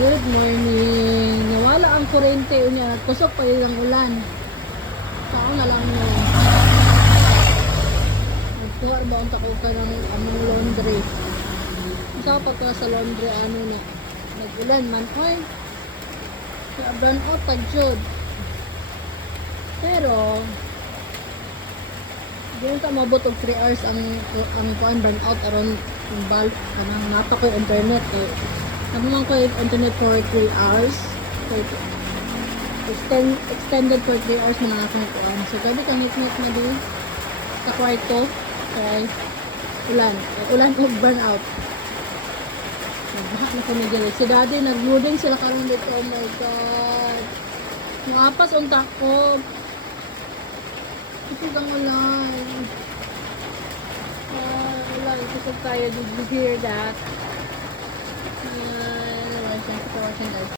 Good morning. Nawala ang kurente niya. Kusok pa yun ang ulan. Saan na lang yun. Nagkuha ba ang tako ka ng among laundry. Saan pa ka sa laundry ano na. Nag-ulan man. Oy. Kaya burn out pag jud. Pero di ta mabot og 3 hours ang kuan burn out aron yung kanang nata ko internet eh. Naman ko yung internet for 3 hours. Extended for 3 hours na ako nikuan. So, gabi kang hit-hit na din sa kwarto. Okay. Ulan. Ulan o burnout. Nagbaha na kami dyan. Si daddy, nag-loading sila karon dito. Oh my God. Mapas ang takop. Ito ang ulan. Ulan. Kusog tayo. Did you hear that? Ayan.